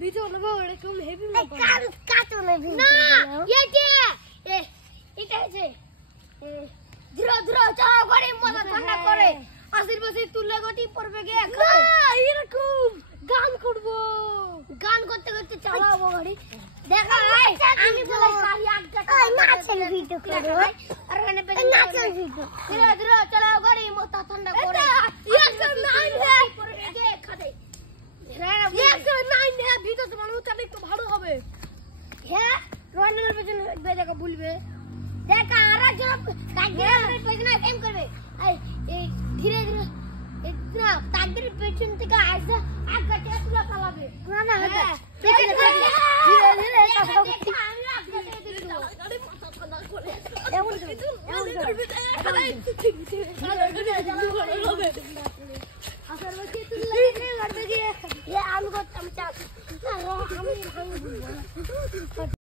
video নেবো এরকম heavy নেবো কাটুনে ভিডিও না এটা আছে ধীরে ধীরে চলো গাড়ি মাথা ঠান্ডা করে আসির বসে তুলে গটি পড়বে গে না এরকম গান করব গান করতে করতে চালাবো গাড়ি দেখা আমি বলাই গাড়ি আড্ডা নাচের ভিডিও করো আর এখানে নাচের ভিডিও ধীরে ধীরে চলো গাড়ি মাথা ঠান্ডা করে এটা নাই রে পড়বে গে খাদে এটা নাই রে ভিডিও তো মানুষ চালে একটু ভালো হবে হ্যাঁ রয়্যালের পেছনে দেখা ভুলবে দেখা আর একজন তাগিরের পেছনে এম করবে এই ধীরে ধীরে ইতনা তাগিরের পেছন থেকে আসে এক গাছে তুলা পালাবে না না ধীরে ধীরে কথা বলছি আমি এক গাছে দিয়ে দেব গাড়ি মাথা ঠান্ডা করে এমন করবে আসর বসে তুলা গাড়ি দিয়ে আমি করতাম চাপ না আমি ভাঙবো